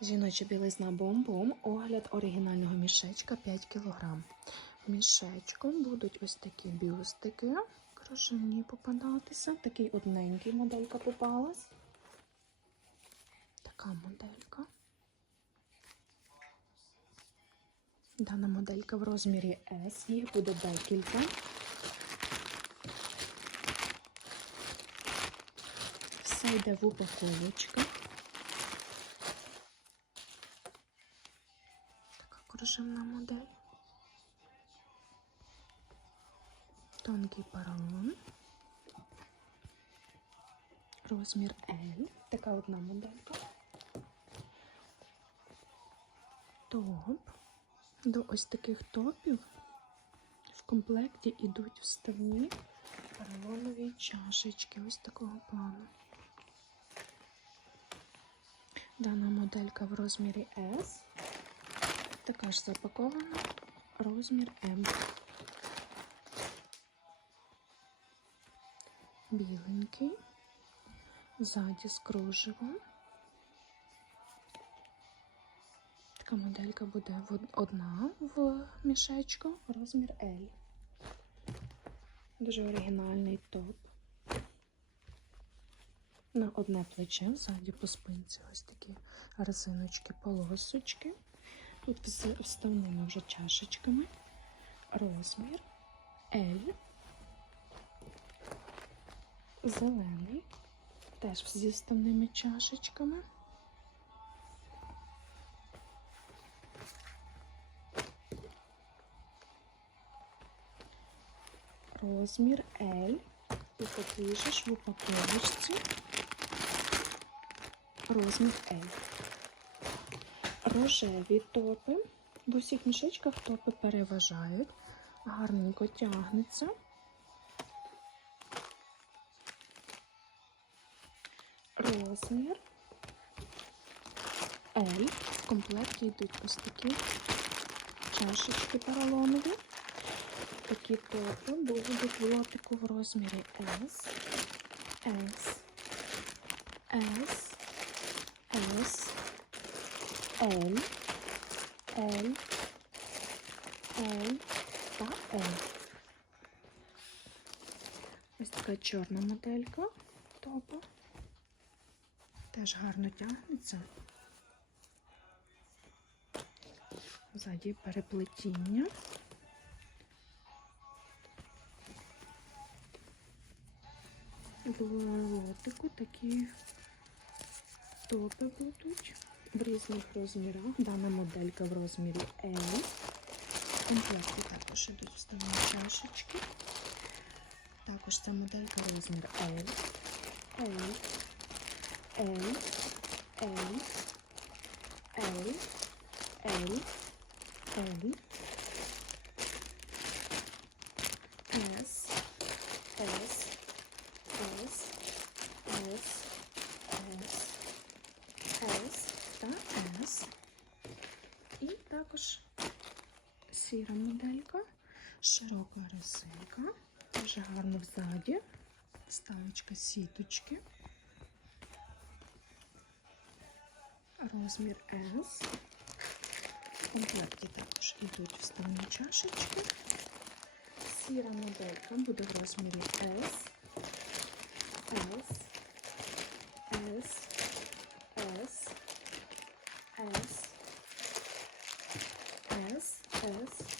Жіноча білизна бомбом, огляд оригінального мішечка 5 кг. Мішечком будуть ось такі бюстики, кружевні попадатися. Такий одненький моделька попалась. Така моделька. Дана моделька в розмірі S, їх буде декілька. Все йде в упаковочках. Така модель. Тонкий поролон. Розмір L. Така одна моделька. Топ. До ось таких топів в комплекті йдуть вставні поролонові чашечки. Ось такого плану. Дана моделька в розмірі S. Така ж запакована розмір М. Біленький, ззаді з кружевом. Така моделька буде одна в мішечку, розмір L. Дуже оригінальний топ. На одне плече, ззаді по спинці ось такі резиночки, полосочки. Тут з вставними вже чашечками. Розмір L. Зелений. Теж зі вставними чашечками. Розмір L. І такий же в упаковочці. Розмір L. Рожеві топи. В усіх мішечках топи переважають. Гарненько тягнеться. Розмір L. В комплекті йдуть ось такі чашечки поролонові. Такі топи будуть в лотику в розмірі S, S, S, L, L, L та L. Ось така чорна моделька топу. Теж гарно тягнеться. Ззаді переплетіння. В лотику такі топи будуть в різних розмірах. Дана моделька в розмірі L. В комплекті також ідуть вставні чашечки. Також ця моделька розмір L. L. L. L. L. L. L. також сіра моделька, широка резинка, дуже гарно взаді, ставочка сіточки, розмір S. В комплекті також йдуть вставні чашечки. Сіра моделька буде в розмірі Yes. Yes.